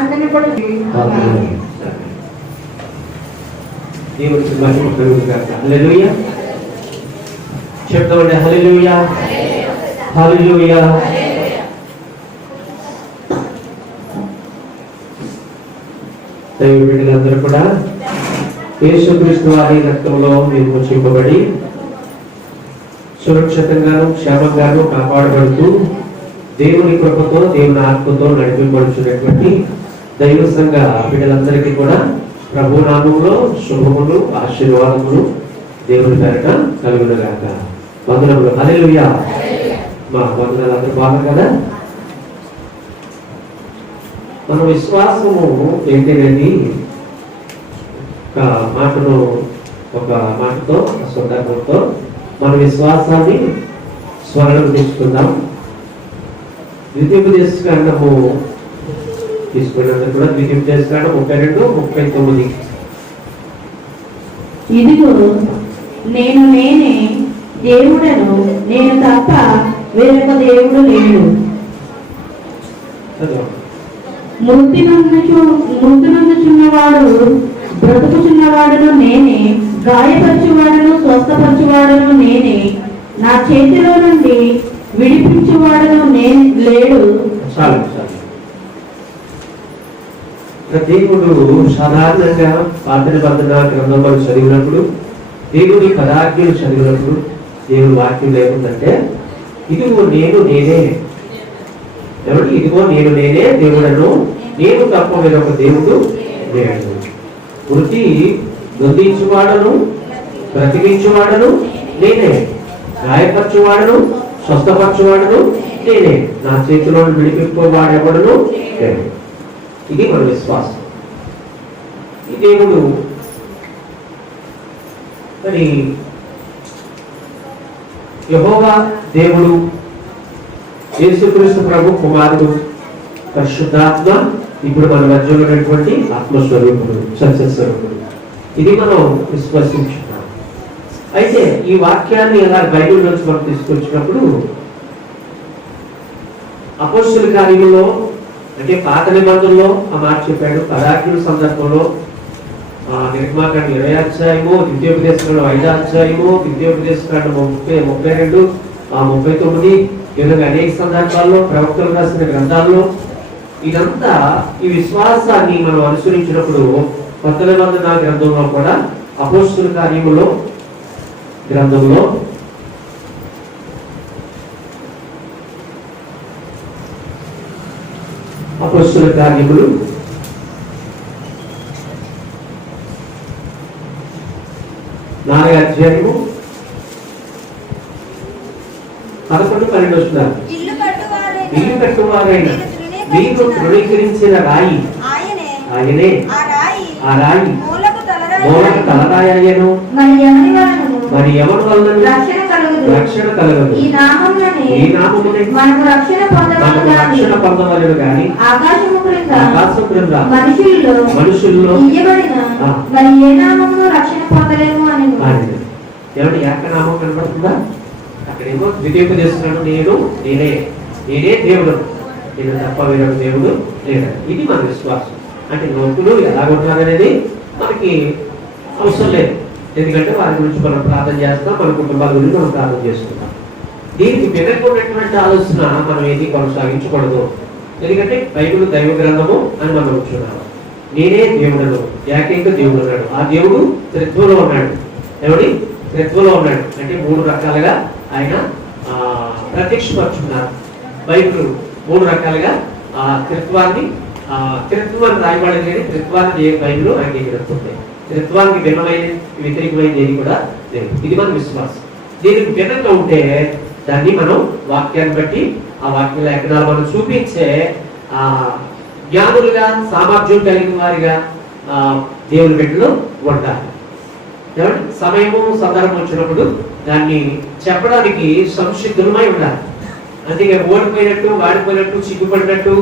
అందరినీ కూడా దేవుడికి మహిమ కలుగుగాక. హల్లెలూయా చెప్తామండి. హల్లెలూయా హల్లెలూయా. దైవ బిడ్డలందరూ కూడా యేసుక్రీస్తు వారి రక్తంలో విమోచింపబడి సురక్షితంగాను క్షేమంగాను కాపాడబడుతూ దేవుని కృపతో దేవుని ఆత్మతో నడిపింపబడుచున్నటువంటి దైవ సంఘ బిడ్డలందరికీ కూడా ప్రభు నామములో శుభములు ఆశీర్వాదములు దేవుని పేరట కలుగునుగాక. వందనములు. హల్లెలూయా. మా వందనాలు అందరూ బాగా కదా. మన విశ్వాసము ఏంటనేది ఒక మాటతో సందర్భంతో మన విశ్వాసాన్ని స్మరణకు తెచ్చుకుందాం. ద్వితీయోపదేశకాండము తీసుకున్నందుకు కూడా ద్వితీయోపదేశకాండం 32:39. ఇదిగో నేను నేనే దేవుడను, నేను తప్ప వేరొక దేవుడు లేడు. మృతి నందుచున్నవాడు బ్రతుకుచున్నవాడును నేనే, గాయపరచువాడును స్వస్థపరచువాడును నేనే, నా చేతిలో నుండి విడిపించువాడును లేడు. దేవుడు సాధారణంగా పాత నిబంధన గ్రంథంలో చదివినప్పుడు, దేవుడి పదాజ్ఞలు చదివినప్పుడు దేవుడి వాక్యం లేకుందంటే ఇదిగో నేను నేనే, ఎవరికి ఇదిగో నేను నేనే దేవుడను, నేను తప్ప వేరొక దేవుడు లేడు. వృత్తి నొందించువాడను బ్రతికించువాడను నేనే, గాయపరచువాడను స్వస్థపరచువాడను నేనే, నా చేతిలో విడిపించువాడెవడను లేడు. ఇది మన విశ్వాసం. ఈ దేవుడు మరి యెహోవా దేవుడు, యేసుక్రీస్తు ప్రభు కుమారుడు, పరిశుద్ధాత్మ ఇప్పుడు మన మధ్యలో ఉన్నటువంటి ఆత్మస్వరూపుడు, సత్యస్వరూపుడు. ఇది మనం విశ్వసించున్నాం. అయితే ఈ వాక్యాన్ని ఎలా బైబిల్ నుంచి మనం తీసుకొచ్చినప్పుడు అపోస్తలుల కార్యములో అంటే పాత నిబంధనలో ఆ మాట చెప్పాడు. పదాజ్ఞల సందర్భంలో నిర్మాకాండ 20 అధ్యాయము, ద్వితీయోపదేశకాండం 5 అధ్యాయము, ద్వితీయోపదేశకాండం 32, 39, ఇలాగ అనేక సందర్భాల్లో ప్రవక్తలు రాసిన గ్రంథాల్లో ఇదంతా ఈ విశ్వాసాన్ని మనం అనుసరించినప్పుడు కొత్త నిబంధన గ్రంథంలో కూడా అపోస్తలుల కార్యములో గ్రంథంలో అపోస్తలుల కార్యములు 4వ అధ్యాయము 11-12 వస్తున్నారు. ఇల్లు కట్టువారైన మీరు తృణీకరించిన రాయి ఆయనే, ఆ రాయి మూలకు తలరాయి అయ్యను. మరి ఎవరి వలన రక్షణ కలగదు. ఈ నామమునే మనకు రక్షణ పొందవలెను గాని ఆకాశము క్రింద మనుషుల్లో మరి ఏ నామమును రక్షణ పొందలేము అని. ఏమంటే ఏకనామం కనబడుతుందా? అక్కడేమో ద్వితీయోపదేశకుడు నేనే దేవుడు, నేను తప్ప వేరొక దేవుడు లేడు. ఇది మన విశ్వాసం. అంటే లోకులు ఎలా ఉన్నారనేది మనకి అవసరం లేదు. ఎందుకంటే వారి గురించి మనం ప్రార్థన చేస్తాం, మన కుటుంబాల గురించి మనం ప్రార్థన చేసుకుంటాం. దీనికి వెనక్కున్నటువంటి ఆలోచన మనం ఏది కొనసాగించకూడదు. ఎందుకంటే బైబిల్ దైవ గ్రంథము అని మనం ఉంటున్నాము. నేనే దేవుడను, ఏకైక దేవుడు అన్నాడు. ఆ దేవుడు త్రిత్వంలో ఉన్నాడు. ఎవడి త్రిత్వంలో ఉన్నాడు అంటే 3 రకాలుగా ఆయన ప్రత్యక్షపరుచుకున్నారు. బైబిల్ 3 రకాలుగా ఆ త్రిత్వాన్ని రాయబడింది. కానీ త్రిత్వాన్ని బైబిల్ అంగీకరిస్తుంది. త్రిత్వానికి భిన్నమైన వ్యతిరేకమైన ఏది కూడా లేదు. ఇది మన విశ్వాసం. దీనికి భిన్నంగా ఉంటే దాన్ని మనం వాక్యాన్ని బట్టి ఆ వాక్య లేఖనాలు మనం చూపించే జ్ఞానులుగా సామర్థ్యం కలిగిన వారిగా దేవుని బిడ్డలు ఉంటారు. సమయము సందర్భం వచ్చినప్పుడు దాన్ని చెప్పడానికి సంసిద్ధులమై ఉండాలి. అందుకే ఓడిపోయినట్టు వాడిపోయినట్టు సిగ్గుపడినట్టు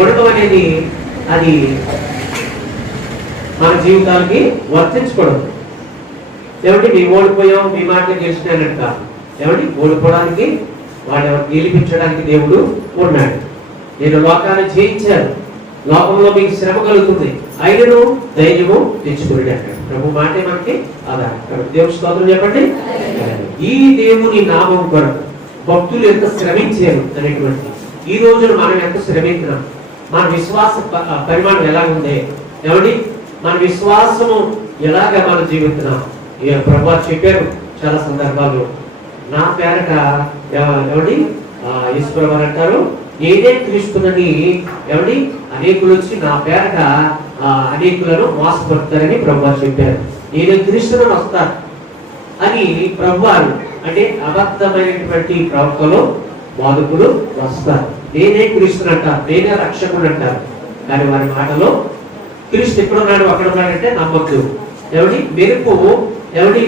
ఉండటం అనేది అది మన జీవితానికి వర్తించకూడదు. మేము ఓడిపోయాం, మీ మాటలు గెలిచినానంట. ఓడిపోవడానికి వాడు గెలిపించడానికి దేవుడు ఉన్నాడు. నేను లోకాన్ని జయించాను, లోకంలో మీకు శ్రమ కలుగుతుంది, అయినను ధైర్యము తెచ్చుకోండి అంటాడు. ప్రభు మాటే మనకి ఆధారం. దేవుని స్తోత్రం చెప్పండి. ఈ దేవుని నామం కొరకు భక్తులు ఎంత శ్రమించారు అనేటువంటి ఈ రోజున మనం ఎంత శ్రమించినాం, మన విశ్వాస పరిమాణం ఎలా ఉంది, ఏమండి మన విశ్వాసము ఎలాగ మనం జీవిస్తున్నాం. ప్రభు చెప్పారు చాలా సందర్భాల్లో, నా పేరట ఏమండి ఈశ్వరు వారు అంటారు, నేనే క్రీస్తునని ఏమండి అనేకులు వచ్చి నా పేరట అనేకులను మోసపడతారని ప్రభు చెప్పారు. నేనే క్రీస్తునని వస్తాను అని ప్రభువారు, అంటే అబద్ధమైనటువంటి ప్రవక్తలు బాధకులు వస్తారు. నేనే క్రీస్తుని అంటారు, నేనే రక్షకుడు అంటారు. కానీ వారి మాటలో క్రీస్తు ఎక్కడున్నాడు అక్కడ ఉన్నాడంటే నమ్మద్దు. ఎవడి మెరుపు ఎవడి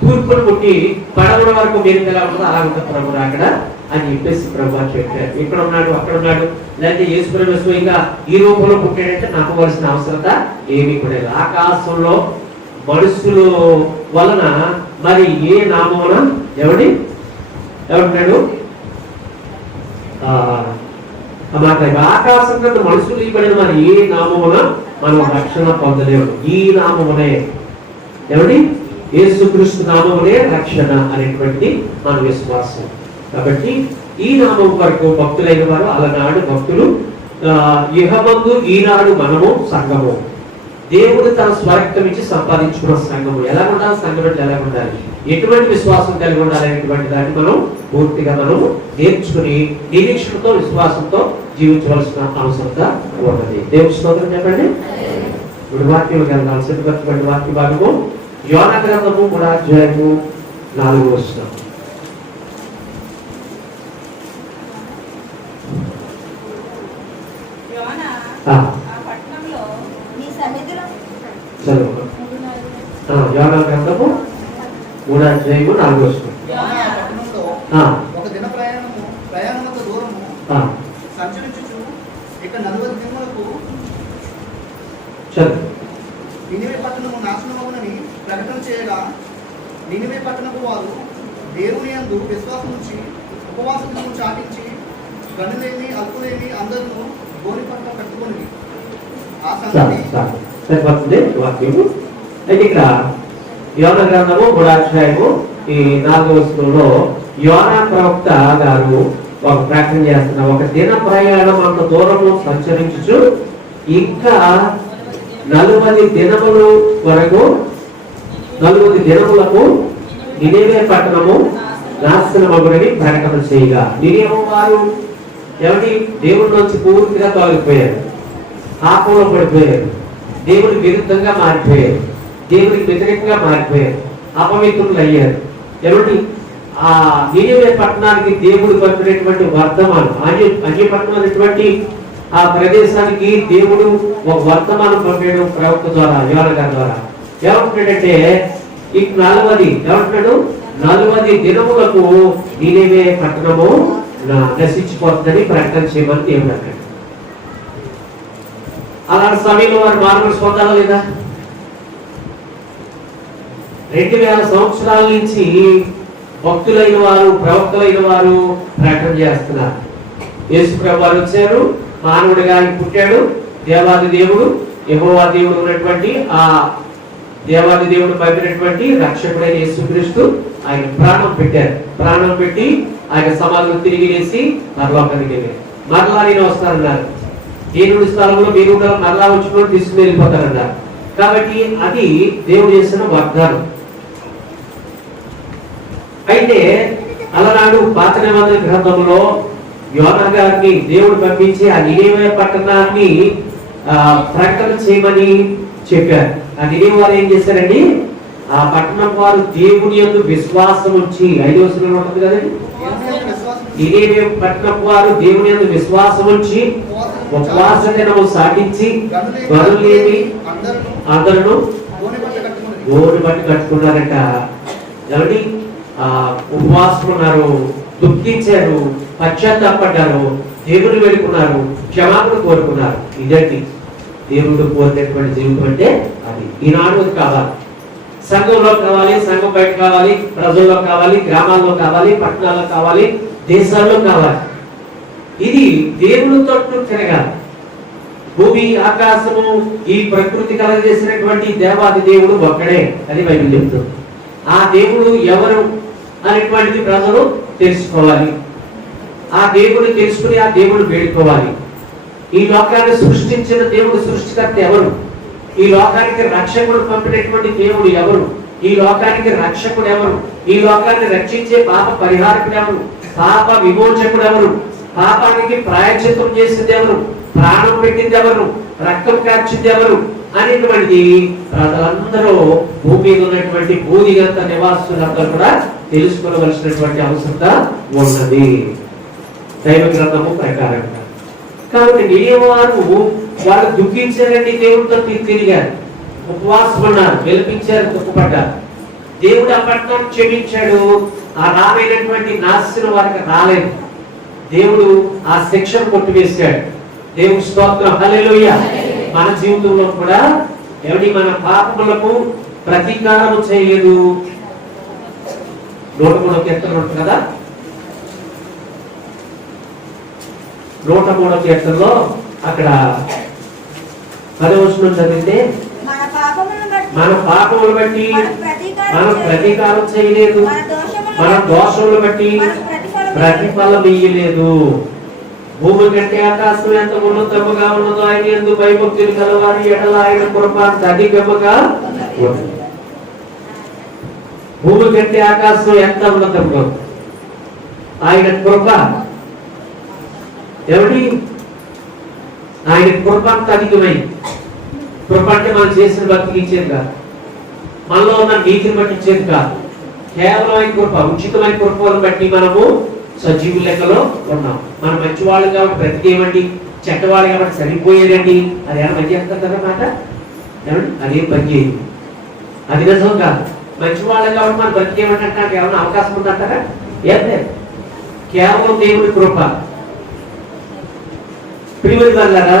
తూర్పును పుట్టి పడవల వరకు మెరుపు ఎలా ఉంటుందో అలా ఉంటుంది ప్రభు అక్కడ అని చెప్పేసి ప్రభు చెప్పారు. ఇక్కడ ఉన్నాడు అక్కడ ఉన్నాడు, లేకపోతే యేసు ప్రభు స్వయంగా ఈ రూపంలో పుట్టాడంటే నమ్మవలసిన అవసరత ఏమీ కూడా లేదు. ఆకాశంలో మనుషుల వలన మరి ఏ నామమున ఎవడున్నాడు ఆకాశం కింద మనుషులు ఇవ్వబడిన మరి ఏ నామమున మనం రక్షణ పొందలేము. ఈ నామమునే యేసుక్రీస్తు నామమునే రక్షణ అనేటువంటి మన విశ్వాసం. కాబట్టి ఈ నామం వరకు భక్తులైన వారు అలనాడు భక్తులు, ఇహమందు ఈనాడు మనము సంఘము. దేవుడు తన స్వరక్తం ఇచ్చి సంపాదించుకున్న సంఘము ఎలా ఉండాలి, సంఘం ఎలా ఉండాలి, ఎటువంటి విశ్వాసం కలిగి ఉండాలి అనేటువంటి దాన్ని మనం పూర్తిగా మనం నేర్చుకుని నిరీక్షణతో విశ్వాసంతో జీవించవలసిన అవసరత ఉన్నది. దేవుని స్తోత్రం చెప్పండి. ఇప్పుడు వాక్యం సిద్ధపరచబడిన వాక్య భాగము యోనా గ్రంథము 3వ అధ్యాయము 4వ వచనం. యోనా గ్రంథము 3వ అధ్యాయము 4వ వచనం. ఒక దిన ప్రయాణమంత దూరము సంచరించుచు ఇక 40 దినములకు నినివే పట్టణము నాశనమగునని ప్రకటన చేయగా, నినివే పట్టణపు వారు దేవుని యందు విశ్వాసం ఉంచి ఉపవాస దినము చాటించి గనులేని అల్పులేని అందరూ గోని పట్ల కట్టుకొని ఆ సంగతి వాక్యము. అయితే ఇక్కడ యోనా గ్రంథము 3వ అధ్యాయము ఈ 4వ వచనంలో యోనా ప్రవక్త గారు ఒక ప్రకటన చేస్తున్నారు. ఒక దిన ప్రయాణం అంత దూరము సంచరించుచు ఇంకా 40 దినముల వరకు 40 దినములకు నినివే పట్టణము నాశనమగునని ప్రకటన చేయగా, నినివే వారు దేవుడి నుంచి పూర్తిగా తొలగిపోయారు, పాపంలో పడిపోయారు, దేవుడికి విరుద్ధంగా మారిపోయారు, దేవుడికి వ్యతిరేకంగా మారిపోయారు, అపవిత్రులు అయ్యారు. ఆ నినివే పట్టణానికి దేవుడు పంపినటువంటి వర్తమానం, అన్యపట్నం అనేటువంటి ఆ ప్రదేశానికి దేవుడు ఒక వర్తమానం పంపాడు ప్రవక్త ద్వారా, యోనా గారి ద్వారా. ఏమంటున్నాడంటే ఈ 40 దినములకు నినివే పట్టణము నశించిపోతుందని ప్రకటన చేయమని దేవుడు అన్నాడు. అలాంటి సమయంలో వారు మానవులు పొందాలా లేదా? 2000 సంవత్సరాల నుంచి భక్తులైన వారు ప్రవక్తలైన వారు ప్రకటన చేస్తున్నారు. యేసు ప్రభు వారు వచ్చారు, మానవుడిగా పుట్టాడు, దేవాది దేవుడు యెహోవా దేవుడు ఉన్నటువంటి ఆ దేవాది దేవుడు పంపినటువంటి రక్షకుడైన యేసుక్రీస్తు ఆయన ప్రాణం పెట్టారు. ప్రాణం పెట్టి ఆయన సమాధిలో తిరిగి వేసి పరలోకానికి వెళ్ళారు. మరలా నేను వస్తానన్నారు. దేవుడి స్థలంలో మీరు మరలా వచ్చినప్పుడు తీసుకుని వెళ్ళిపోతారన్నారు. కాబట్టి అది దేవుడు చేసిన వాగ్దానం. అయితే అలనాడు పాత నిబంధన గ్రంథంలో యోనా గారిని దేవుడు పంపించి ఆ నినివే పట్టణాన్ని ప్రకటన చేయమని చెప్పారు. ఆ నినివే వారు ఏం చేశారండి? ఆ పట్టణం వారు దేవుని యందు విశ్వాసం ఉంచి 5వ వచనంలో ఉంటుంది కదండి, నినివే పట్టణం వారు దేవుని యందు విశ్వాసం ఉంచి ఉపవాస దినము సాగించి గనులేని అందరూ గోని బట్టి కట్టుకున్నారట. ఎవరి ఉపవాసం ఉన్నారు, దుఃఖించారు, పశ్చాత్తాపడ్డారు, దేవుని వేడుకున్నారు, క్షమాపణ కోరుకున్నారు. ఇదండి దేవుడు కోరినటువంటి జీవితం అంటే అది. ఈనాడు అది కావాలి, సంఘంలో కావాలి, సంఘం బయట కావాలి, ప్రజల్లో కావాలి, గ్రామాల్లో కావాలి, పట్టణాల్లో కావాలి, దేశాల్లో కావాలి. ఇది దేవుని తట్టు తిరగాలి. భూమి ఆకాశము ఈ ప్రకృతి కలగజేసినటువంటి దేవాది దేవుడు ఒక్కడే అని బైబిల్ చెప్తుంది. ఆ దేవుడు ఎవరు అనేటువంటిది ప్రజలు తెలుసుకోవాలి. ఆ దేవుడు తెలుసుకుని ఆ దేవుడు వేడుకోవాలి. ఈ లోకాన్ని సృష్టించిన దేవుడు సృష్టికర్త ఎవరు? ఈ లోకానికి రక్షకుడు పంపినటువంటి దేవుడు ఎవరు? ఈ లోకానికి రక్షకుడు ఎవరు? ఈ లోకాన్ని రక్షించే పాప పరిహారకుడు ఎవరు? పాప విమోచకుడు ఎవరు? పాపానికి ప్రాయశ్చిత్తం చేసింది ఎవరు? ప్రాణం పెట్టింది ఎవరు? రక్తం కార్చింది ఎవరు అనేటువంటిది ప్రజలందరూ భూమి మీద ఉన్నటువంటి భూదిగంత నివాసులందరూ కూడా తెలుసుకోవలసినటువంటి అవసరత ఉన్నది దైవ గ్రంథము ప్రకారంగా. కాబట్టి నియమవారు వాళ్ళు దుఃఖించారండి, దేవుడితో తిరిగారు, ఉపవాసం ఉన్నారు, విలపించారు, దుఃఖపడ్డారు. దేవుడు అప్పట్నం క్షమించాడు. ఆ రామైనటువంటి నాశనం వారికి రాలేదు. దేవుడు ఆ శిక్షను కొట్టివేశాడు. దేవుడి స్తోత్రం, హల్లెలూయా. మన జీవితంలో కూడా ఎవరి మన పాపములకు ప్రతీకారం చేయలేదు. 103వ కీర్తన ఉంటుంది కదా, 103వ కీర్తనలో అక్కడ 10వ వచనం చదివితే మన పాపములు బట్టి మనం ప్రతీకారం చేయలేదు, మన దోషములు బట్టి ప్రతిఫలం ఇయ్యలేదు. భూమి కంటే ఆకాశం ఎంత ఉన్నతముగా ఉన్నదో ఆయన యందు భయభక్తులు కలవారి ఎడల ఆయన కృప అధికముగా ఉన్నది. భూమి కంటే ఆకాశం ఎంత ఉన్నతముగా ఆయన కృప ఎవరి? ఆయన కృప అంత అధికమైంది. కృప అంటే మనం చేసిన భక్తికి ఇచ్చేది కాదు, మనలో ఉన్న నీతిని బట్టి ఇచ్చేది కాదు. కేవలం ఆయన కృప, ఉచితమైన కృపను బట్టి మనము సజీవు లెక్కలో ఉన్నాం. మనం మంచివాళ్ళు కాబట్టి బ్రతికేయమండి, చెడ్డవాళ్ళు కాబట్టి సరిపోయేదండి, అది ఏమైనా మంచి చేస్తారు కదన్నమాట. ఏమండి, అదేం పని చేయదు, అది నిజం కాదు. మంచివాళ్ళు కాబట్టి మనం బ్రతికేయమంటే నాకు ఏమైనా అవకాశం ఉందంటారా? ఏం లేదు, కేవలం దేవుడి కృప. ప్రియమైన వాళ్ళారా,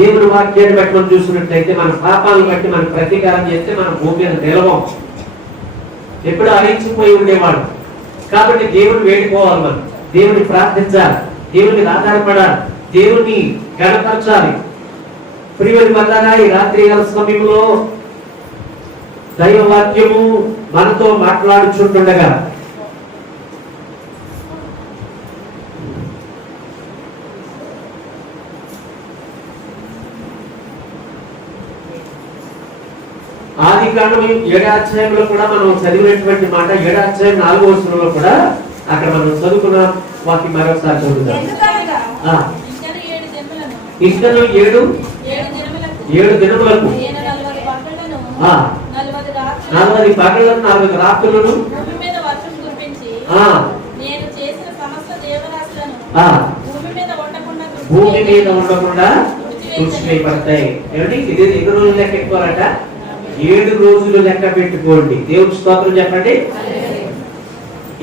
దేవుని వాక్యాన్ని బట్టి మనం చూసినట్లయితే మన పాపాలను బట్టి మనం ప్రతీకారం చేస్తే మనం భూమి మీద నిలవం, ఎప్పుడు అరించిపోయి ఉండేవాడు. కాబట్టి దేవుని వేడుకోవాలి, మనం దేవుని ప్రార్థించాలి, దేవుని ఆధారపడాలి, దేవుని గణపరచాలి. ప్రియమైన వాళ్ళారా, ఈ రాత్రి కాల సమయంలో దైవ వాక్యము మనతో మాట్లాడుచుంటుండగా ఆది కాండం 7వ అధ్యాయంలో కూడా మనం చదివినటువంటి మాట, 7వ అధ్యాయం 4వ వచనంలో కూడా అక్కడ మనం చదువుకున్న వాక్యం మరోసారి చదువుతాం. ఇంకను 7 దినములకు 40 పగళ్లను 40 రాత్రులను భూమి మీద ఉండకుండా తుడిచివేయబడతాయి. ఏమండి, ఇది ఎన్ని రోజులు లెక్క ఎక్కువాలట? 7 రోజులు లెక్క పెట్టుకోండి. దేవుడు స్తోత్రం చెప్పండి.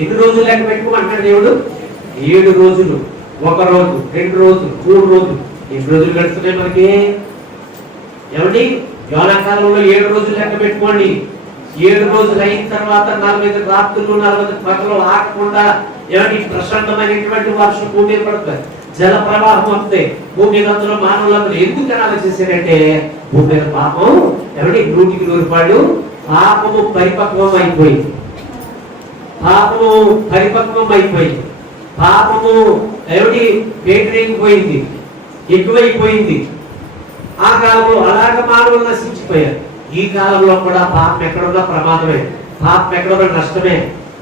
ఎన్ని రోజులు లెక్క పెట్టుకోమంటాడు దేవుడు? 7 రోజులు. 1 రోజు, 2 రోజులు, 3 రోజులు. ఎన్ని రోజులు గడుస్తున్నాయి మనకి? ఏమండి, యోనాకాలంలో 7 రోజులు లెక్క పెట్టుకోండి. 7 రోజులు అయిన తర్వాత 40 రాత్రులు 40 పగలు ఆగకుండా ఏమండి ప్రశాంతమైనటువంటి వర్షం భూమి మీద పడుతుంది, జల ప్రవాహం వస్తాయి. భూమి మీద అందులో మానవులందరూ ఎందుకు ఆలోచించారంటే భూమి మీద పాపం ఎవరి 100కి 100 రూపాయలు పాపము పరిపక్వం అయిపోయింది. పాపము పరిపక్వం అయిపోయింది. పాపము ఎవరి పేటరేగిపోయింది, ఎక్కువైపోయింది. ఆ కాలంలో అలాగ మానవులు నశించిపోయారు. ఈ కాలంలో కూడా పాపం ఎక్కడున్నా ప్రమాదమే, పాపం ఎక్కడున్నా నష్టమే.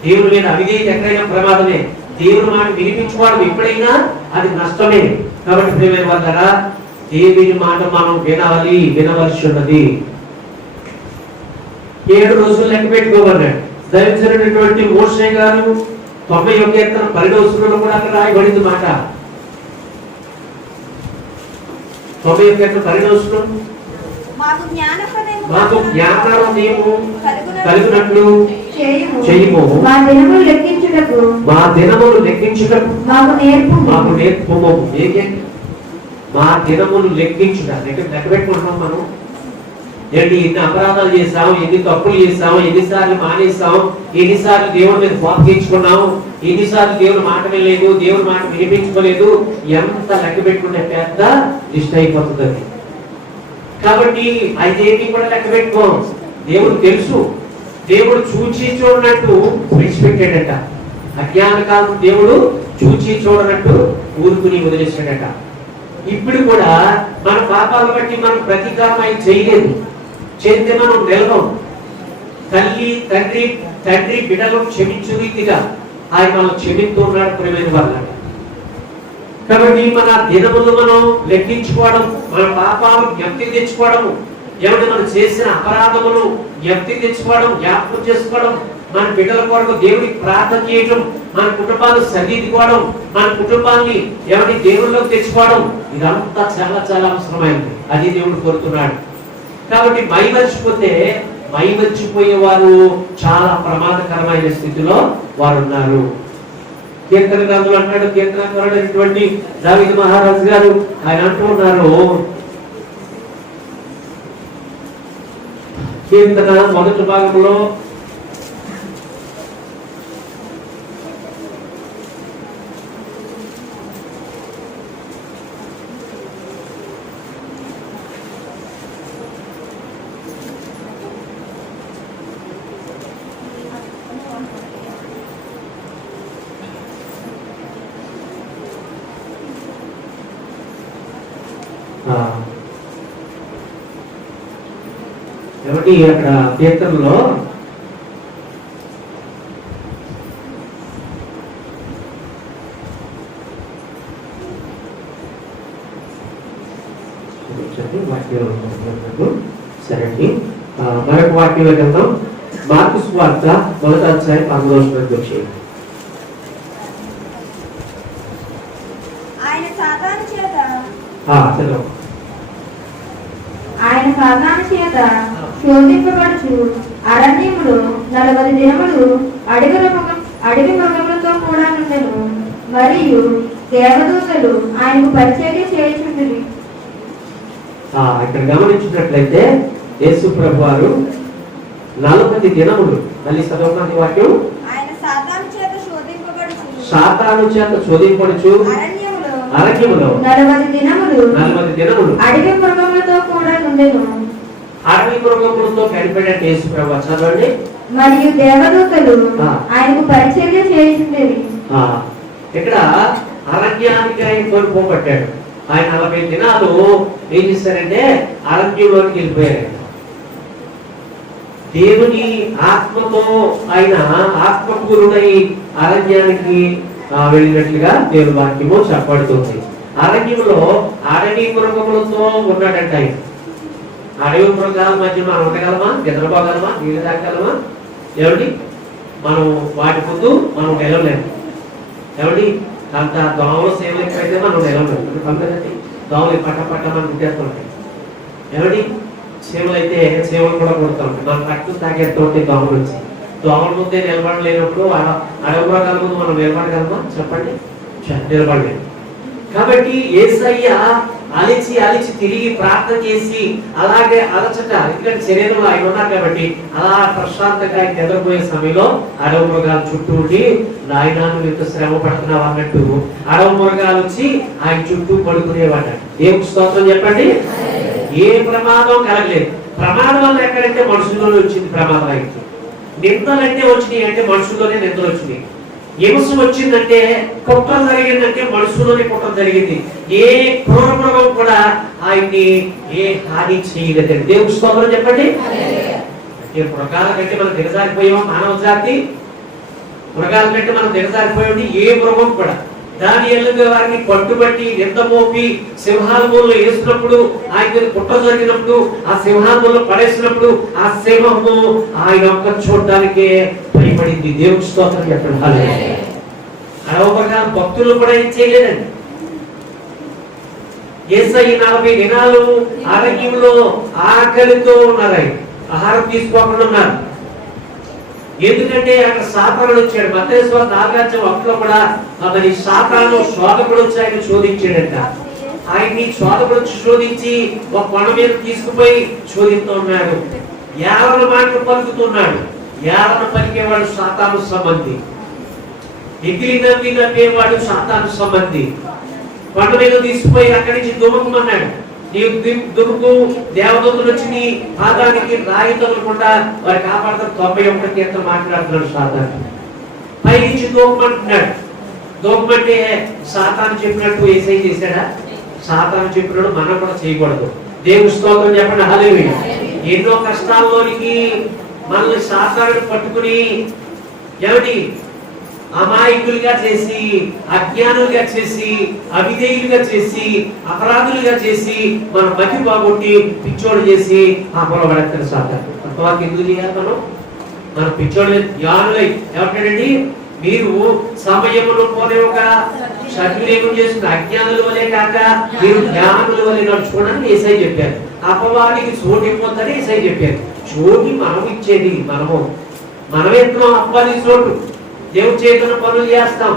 దేవుని మీద అవిధేయత ఎక్కడైనా ప్రమాదమే. దేవుని మాట వినిపించుకోవడం ఎప్పుడైనా అది నష్టమే. కాబట్టి ప్రియమైన వాళ్ళారా, దేవుని మాట మనం వినాలి, వినవలసి ఉన్నది. 7 రోజులు లెక్క పెట్టుకోమన్నాడు. దైవజనుడైనటువంటి మోషే గారు 91వ కీర్తన 12వ వచనంలో కూడా అక్కడ రాయబడింది మాట. 90వ కీర్తన 12వ వచనం, మాకు జ్ఞానోదయము కలుగునట్లు చేయుము, మా దినములు లెక్కించుటకు మాకు నేర్పుము. మా దినములు లెక్కించుట లెక్క పెట్టుకుంటున్నాం మనం. ఏంటి ఎన్ని అపరాధాలు చేసాం, ఎన్ని తప్పులు చేసాం, ఎన్నిసార్లు మానేసాం, ఎన్నిసార్లు దేవుడి మీద కోపగించుకున్నాం, ఎన్నిసార్లు దేవుడి మాట వినలేదు, దేవుడి మాట వినిపించుకోలేదు, ఎంత లెక్క పెట్టుకునే పెద్ద లిస్ట్ అయిపోతుంది అది. కాబట్టి అదేమి కూడా లెక్క పెట్టుకోం. దేవుడు తెలుసు, దేవుడు చూచి చూడనట్టు విడిచిపెట్టాడట. అజ్ఞాన కాలం దేవుడు చూచి చూడనట్టు ఊరుకుని వదిలేశాడట. ఇప్పుడు కూడా మన పాపాలను బట్టి మనం ప్రతీకారం ఆయన చేయలేదు, చేస్తే మనం నిలవం. తల్లి తండ్రి బిడ్డలను క్షమించు రీతిగా ఆయన మనం క్షమిస్తూ ఉన్నాడు ప్రియమైన వల్ల. కాబట్టి మన దినములు మనం లెక్కించుకోవడం, మన పాపాలు జ్ఞప్తికి తెచ్చుకోవడము, ఏమంటే మనం చేసిన అపరాధములు జ్ఞప్తికి తెచ్చుకోవడం, జ్ఞాపకం చేసుకోవడం, మన బిడ్డల కొరకు దేవుడికి ప్రార్థన చేయడం, మన కుటుంబాలు సరిదిద్దుకోవడం, మన కుటుంబాన్ని ఏమంటే దేవుళ్ళలోకి తెచ్చుకోవడం, ఇదంతా చాలా చాలా అవసరమైనది. అది దేవుడు కోరుతున్నాడు. కాబట్టి మైమర్చిపోయే వారు చాలా ప్రమాదకరమైన స్థితిలో వారు ఉన్నారు. కీర్తన గ్రంథులు అంటాడు, కీర్తనకారుడైనటువంటి దావీదు మహారాజు గారు ఆయన అంటూ ఉన్నారు, కీర్తన మొదటి భాగంలో కాబట్టి అక్కడ కీర్తనలో సరే అండి, మరొక వాక్యంలో వెళ్దాం. మార్కు సువార్త 1వ అధ్యాయం 11వ వచనం. ఆయన సాతాను చేత శోధింపబడుచు అరణ్యములో 40 దినములు అడవి మృగములతో కూడా నుండెను, మరియు దేవదూతలు ఆయనకు పరిచర్య చేయుచుండిరి. ఇక్కడ గమనించినట్లయితే యేసు ప్రభు వారు 40 దినములు, మళ్ళీ చదవమంది వాక్యం, ఆయన సాతాను చేత శోధింపబడుచు అరణ్యములో 40 దినములు అడవి మృగములతో కూడా నుండెను. అడవి మృగములతో గడిపాడట యేసు ప్రభు. చదవండి. మరియు దేవదూతలు ఆయనకు పరిచర్య చేయుచుండిరి. ఇక్కడ అరణ్యానికి ఆయన కోల్పోబట్టాడు. ఆయన 40 దినాలు ఏం చేశారంటే అరణ్యంలోకి వెళ్ళిపోయారు. దేవుని ఆత్మతో ఆయన ఆత్మపూర్ణుడై అరణ్యానికి వెళ్ళినట్లుగా దేవుని వాక్యము చెప్పబడుతుంది. అరణ్యంలో అడవి మృగములతో ఉన్నాడంట ఆయన. అడవి మృగాల మధ్య మనం ఉండగలమా? నిద్రపోగలమా? నీళ్ళు తాగలమా? ఏమండి, మనం వాటి ముందు మనం నిలవలేము. ఏమండి, అంత దోమల సేవలు ఎక్కువైతే మనం నిలవలేము. పంపదండి, దోమలు పట్ట మనం గుట్టేస్తుంటాయి. ఏమండి, సేవలు అయితే సేవలు కూడా కొడుతూ ఉంటాయి. మనం పట్టు తాగేస్తూ ఉంటాయి దోమలు వచ్చి. దోమల ముందే నిలబడలేనప్పుడు అడవి మృగాల ముందు మనం నిలబడగలమా? చెప్పండి, నిలబడలేము. కాబట్టి యేసయ్య అలిచి తిరిగి ప్రార్థన చేసి అలాగే అలచట, ఎందుకంటే శరీరంలో ఆయన ఉన్నారు కాబట్టి అలా ప్రశాంతంగా ఆయన నిద్రపోయే సమయంలో అడవి మృగాలు చుట్టూ ఉండి, నాయనా నువ్వు ఎంత శ్రమ పడుతున్నావు అన్నట్టు అడవి మృగాలు వచ్చి ఆయన చుట్టూ పడుకునేవాడు. ఏం స్తోత్రం చెప్పండి. ఏ ప్రమాదం కలగలేదు. ప్రమాదం వల్ల ఎక్కడంటే మనుషుల్లోనే వచ్చింది ప్రమాదం. అయితే నిందలంటే వచ్చినాయి అంటే మనుషుల్లోనే నిందలు వచ్చినాయి. హింస వచ్చిందంటే కుట్ర జరిగిందంటే మనుషులోనే కుట్ర జరిగింది. ఏ క్రూర మృగం కూడా ఆయన్ని ఏ హాని చేయలేదండి. దేవుని స్తోత్రం చెప్పండి. మృగాల కంటే మనం దిగజారిపోయామా? మానవ జాతి మృగాల కంటే మనం దిగజారిపోయాం. ఏ మృగం కూడా దానియేలు వారిని పట్టుబట్టి నింద మోపి సింహాలములో వేసినప్పుడు, ఆయన కుట్ర జరిగినప్పుడు, ఆ సింహాలములో పడేసినప్పుడు ఆ సింహము ఆయన ఒక్క చూడడానికే భయపడింది. దేవుని స్తోత్రం చెప్పండి. అడవగా భక్తులు కూడా ఏం చేయలేదండి. యేసయ్య 40 దినాలు అరణ్యంలో ఆకలితో ఉన్నారు. ఆయన ఆహారం తీసుకోకుండా ఉన్నారు. ఎందుకంటే అక్కడ సాతానుడు వచ్చాడు. మత్తయి సువార్త 4వ అధ్యాయం 1లో కూడా మరి సాతాను శోధకుడు వచ్చి ఆయన శోధించాడంట. ఆయన్ని శోధకుడు శోధించి ఒక కొండ మీద తీసుకుపోయి శోధిస్తూ ఉన్నాడు. యావన మాటలు పలుకుతున్నాడు. యావన పలికేవాడు సాతాను సంబంధి, ఎగిరి నవ్వి నవ్వేవాడు సాతాను సంబంధి. కొండ మీద తీసుకుపోయి అక్కడి నుంచి దుమకమన్నాడు. నీవు దుముకు, దేవదూతలు వచ్చి నీ పాదానికి రాయి తగలకుండా వారి కాపాడతారు. 91 కీర్తన మాట్లాడుతున్నాడు సాతాను. పై నుంచి దూకమంటున్నాడు. దూకమంటే సాతాను చెప్పినట్టు ఏసై చేశాడా? సాతాను చెప్పినట్టు మనం కూడా చేయకూడదు. దేవుని స్తోత్రం చెప్పండి. హల్లెలూయా. ఎన్నో కష్టాల్లోనికి మనల్ని సాతాను పట్టుకుని ఏమిటి అమాయకులుగా చేసి, అజ్ఞానులుగా చేసి, అవిధేయులుగా చేసి, అపరాధులుగా చేసి, మన మతి బాగొట్టి పిచ్చోడు చేసి పాపంలో పడతారు సాతాను. అంతవరకు ఎందుకు చేయాలి మనం? మన పిచ్చోడు జ్ఞానులై ఏమంటాడండి, మీరు సమయమును పోలేవుగా సద్వినియోగం చేస్తున్న అజ్ఞానుల వలె కాక మీరు జ్ఞానుల వలె నడుచుకోవడానికి యేసయ్య చెప్పారు. అపవాదికి చోటు ఇవ్వద్దని యేసయ్య చెప్పారు. చోటు మనం ఇచ్చేది, మనం ఎత్తున్నాం అపవాది చోటు. దేవుని చేతున్న పనులు చేస్తాం,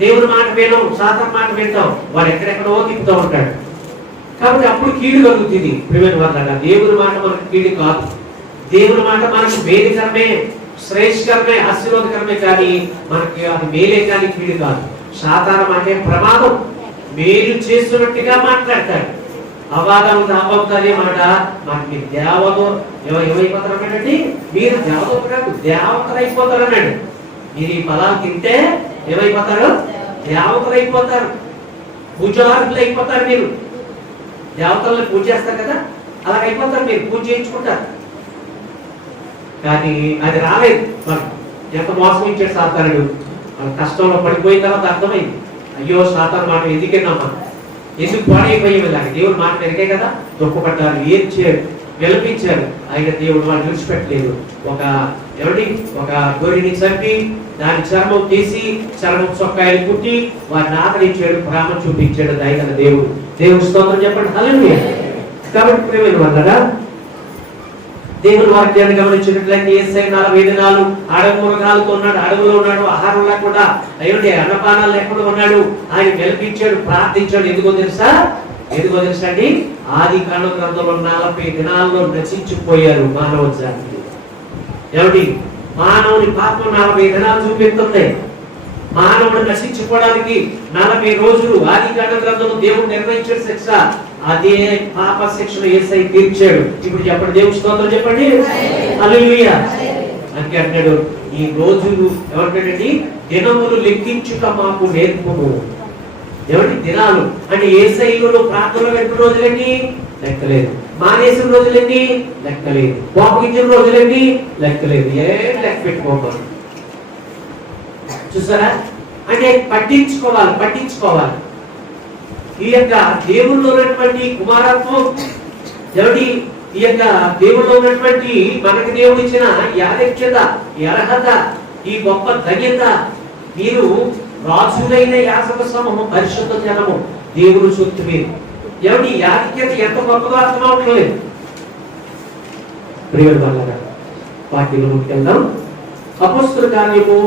దేవుని మాట వినాం, సాతాను మాట వింటాం, వాడు ఎక్కడెక్కడో తిప్పుతూ ఉంటాడు. కాబట్టి అప్పుడు కీడు కలుగుతుంది. ప్రియమైన వాళ్ళ దేవుని మాట మనకు కీడు కాదు. దేవుని మాట మనకు మేలుకరమే, శ్రేష్కరమే, ఆశీర్వాదకరమే, కానీ మనకి అది మేలే కానీ కీడు కాదు. సాతాను మాట ప్రమాదం. మేలు చేస్తున్నట్టుగా మాట్లాడతాడు. అబద్ధాలే మాట మనకి దేవతో ఏమైపోతారు అన్నాడండి, మీరు దేవదూత కాదు దేవతలు అయిపోతారు అన్నాడు. మీరు ఈ ఫలాలు తింటే ఏమైపోతారు? దేవతలు అయిపోతారు, పూజారులు అయిపోతారు. మీరు దేవతలను పూజ చేస్తారు కదా, అలాగైపోతారు. మీరు పూజ చేయించుకుంటారు. కానీ అది రాలేదు. మనం ఎంత మోసం ఇచ్చాడు సాతానుడు. మన కష్టంలో పడిపోయిన తర్వాత అర్థమైంది, అయ్యో సాతాను మాట ఎందుకేనమ్మా, ఎందుకు పాడైపోయాం. ఇలాగ దేవుడు మాట పెరిగే కదా, దుఃఖపడ్డారు, ఏడ్చారు, విలపించారు. ఆయన దేవుడు వాళ్ళు విడిచిపెట్టలేదు. ఒక గొర్రెని చంపి దాని చర్మం తీసి చర్మం చొక్కాయలు కుట్టి వారిని ఆదరించాడు, ప్రేమ చూపించాడు దయగల దేవుడు. దేవుడు స్తోత్రం చెప్పండి. హల్లెలూయా. కాబట్టి ప్రియమైన వాళ్ళరా, దేవుని వాక్యాన్ని గమనించినట్లయితే యేసయ్య 40 దినాలు అడవి మృగాలతో ఉన్నాడు, అడవిలో ఉన్నాడు, ఆహారం లేకుండా, అయ్యండి అన్నపానాలు లేకుండా ఉన్నాడు. ఆయన గెలిపించాడు, ప్రార్థించాడు. ఎందుకో తెలుసా అండి, ఆదికాండ గ్రంథంలో 40 దినాల్లో నశించిపోయారు మానవ జాతి. ఏమిటి? మానవుని పాపం 40 దినాలు చూపిస్తుంది. మానవుడు నశించుకోవడానికి 40 రోజులు ఆదికాండ గ్రంథంలో దేవుడు నిర్ణయించిన శిక్ష. అదే పాప శిక్షను యేసయ్య తీర్చాడు. ఇప్పుడు చెప్పండి, దేవుని స్తోత్రం చెప్పండి. హల్లెలూయా. అంటే అంటాడు, ఈ రోజులు ఏమంటాడండి, దినములు లెక్కించుట మాకు నేర్పుము. ఏమంటే దినాలు అంటే యేసయ్యలో ప్రార్థనలు పెట్టిన రోజులండి లెక్కలేదు, మానేసిన రోజులండి లెక్కలేదు, కోపగించిన రోజులండి లెక్కలేదు. ఏం లెక్క పెట్టుకోవాలి. చూసారా? అంటే పట్టించుకోవాలి. ఈ యొక్క దేవుల్లో ఉన్నటువంటి కుమారత్వం, ఏమిటి ఈ యొక్క దేవుల్లో ఉన్నటువంటి మనకి దేవుడు ఇచ్చిన యాదక్యత, అర్హత, ఈ గొప్ప ధన్యత, మీరు రాజులైన యాజక సమూహం, పరిశుద్ధ జనము, దేవుడు సొత్తు మీరు. ఏమిటి యాదక్యత ఎంత గొప్పదో అర్థం అవట్లేదు. ప్రియమైన వాళ్ళారా, వాక్యంలో ముందుకెళ్దాం. అపొస్తలుల కార్యము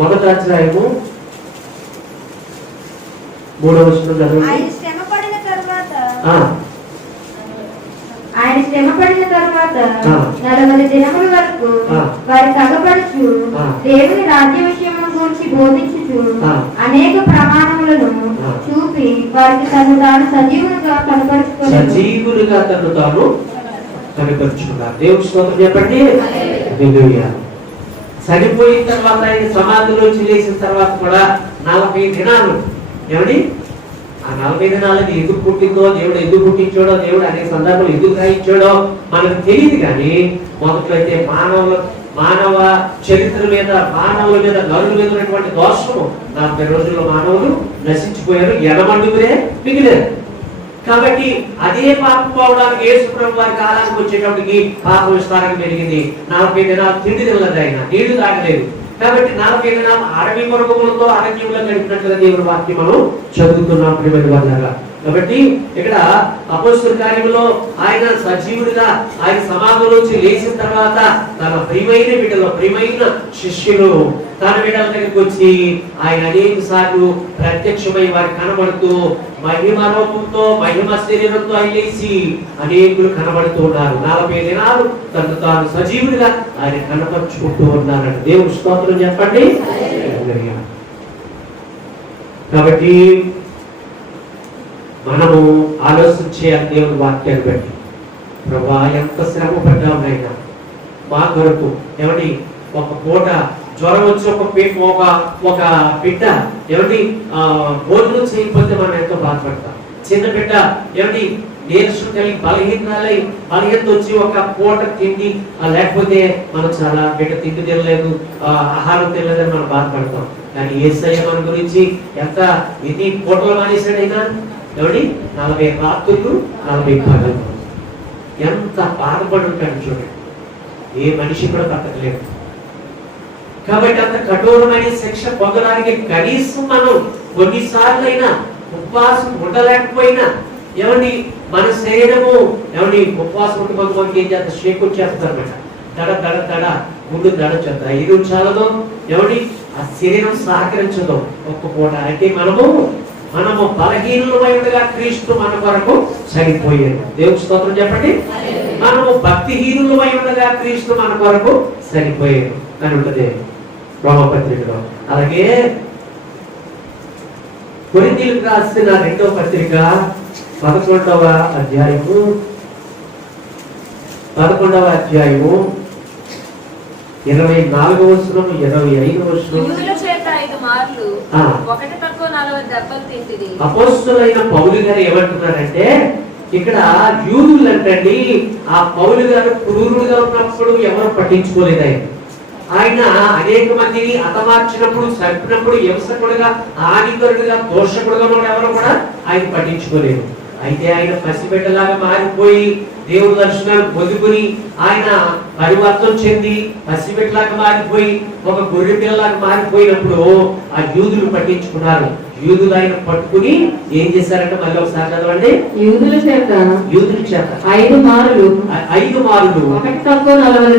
1వ అధ్యాయము 3వ వచనం. ఆయన శ్రమ పడిన తరువాత 40 దినముల వరకు వారి తగపడుచు దేవుని రాజ్య విషయముల గురించి బోధించుచు అనేక ప్రమాణములను చూపి వారికి తను తాను సజీవులుగా కనపరుచుకున్నారు. దేవుని స్తోత్రం చెప్పండి. హల్లెలూయా. చనిపోయిన తర్వాత ఆయన సమాధిలోంచి లేచిన తర్వాత కూడా 40 దినాలు, ఏమండి ఆ 40 దినాలని ఎందుకు పుట్టిందో, దేవుడు ఎందుకు పుట్టించాడో, దేవుడు అనేక సందర్భాలు ఎందుకు గ్రహించాడో మనకు తెలియదు. కానీ మొదట్లో అయితే మానవ చరిత్ర మీద, మానవుల మీద, నరుల మీద ఉన్నటువంటి దోషము 40 రోజుల్లో మానవులు నశించిపోయారు, ఎనమండుగురే మిగిలారు. కాబట్టి అదే పాపం పోవడానికి యేసు ప్రభు వారి కాలానికి వచ్చేటప్పటికి పాపం విస్తారంగా పెరిగింది. 40 దినాలు తిండి తినలేదు, ఆయన నీళ్లు తాగలేదు. కాబట్టి 40 దినాలు అడవి మృగములతో అరణ్యంలో గడిపినట్లుగా దేవుని వాక్యం మనం చదువుతున్నాం. ప్రియమైన వాళ్ళారా, కాబట్టి ఇక్కడ అపోస్తలుల కార్యములో ఆయన సజీవుడిగా ఆయన సమాధిలోంచి లేచిన తర్వాత తన ప్రియమైన బిడ్డలో ప్రియమైన శిష్యులు తన బిడ్డల దగ్గరికి వచ్చి ఆయన అనేక సార్లు ప్రత్యక్షమై వారికి కనబడుతూ మహిమ రూపంతో మహిమ శరీరంతో ఆయన లేచి అనేకులు కనబడుతూ ఉన్నారు. 40 దినాలు తను తాను సజీవుడిగా ఆయన కనపరుచుకుంటూ ఉన్నారంట. దేవుని స్తోత్రం చెప్పండి. కాబట్టి మనము ఆలోచన చేయాలి దేవుని వాక్యాన్ని బట్టి. ప్రభా ఎంత శ్రమ పడ్డాము నాయనా మా కొరకు. ఏమండి ఒక పూట జ్వరం వచ్చి ఒక బిడ్డ ఏమండి భోజనం చేయకపోతే మనం ఎంతో బాధపడతాం. చిన్న బిడ్డ ఏమండి నీరసం కలిగి బలహీనత వచ్చి ఒక పూట తిండి లేకపోతే మనం చాలా బిడ్డ తిండి తినలేదు ఆహారం తినలేదని మనం బాధపడతాం. కానీ యేసయ్య మన గురించి ఎంత ఎన్ని పూటలు మానేశాడైనా ఏమండి 40 రాత్రులు 40 పగలు ఎంత బాధపడి ఉంటాడు చూడండి. ఏ మనిషి కూడా బతకలేడు. కాబట్టి అంత కఠోరమైన శిక్ష పొందడానికి కనీసం మనం కొన్నిసార్లు అయినా ఉపవాసం ఉండలేకపోయినా ఏమండి మన శరీరము ఏమండి ఉపవాసం ఉంటే కొంతమందికి ఏం చేస్తారు షేక్ వచ్చేస్తారన్నమాట. దడ దడ దడ ముందు దడ చేస్తారు 5 నిమిషాలలో ఏమండి ఆ శరీరం సహకరించదు ఒక్క పూట. అంటే మనము బలహీనులమై ఉండగా క్రీస్తు మన కొరకు చనిపోయాడు. దేవుని స్తోత్రం చెప్పండి. మనము భక్తిహీనులమై ఉండగా క్రీస్తు మన కొరకు చనిపోయాడు అని ఉంటుంది రోమపత్రికలో. అలాగే కొరింథీయులకు రాసిన 2వ పత్రిక 11వ అధ్యాయము 24వ వచనం 25వ వచనం. అపోస్తలులైన పౌలు గారు ఏమంటున్నారంటే ఇక్కడ యూదులు అంటండి ఆ పౌలు గారు క్రూరుడుగా ఉన్నప్పుడు ఎవరు పట్టించుకోలేదు. ఆయన అనేక మందిని హతమార్చినప్పుడు చంపినప్పుడు హింసకుడుగా హానికరుడుగా దోషకుడుగా ఎవరు కూడా ఆయన పట్టించుకోలేదు. అయితే ఆయన పసిబిడ్డలాగా మారిపోయి దేవుడి దర్శనాలు పొందుకుని ఆయన పరివర్తన చెంది పసిబిడ్డలాగా మారిపోయి ఒక గొర్రె పిల్లలాగా మారిపోయినప్పుడు ఆ యూదులు పట్టించుకున్నారు. యూదులు ఆయన పట్టుకుని ఏం చేశారంటే మళ్ళీ ఒకసారి చదవండి. యూదుల చేత 5 మారులు 1 తక్కువ 40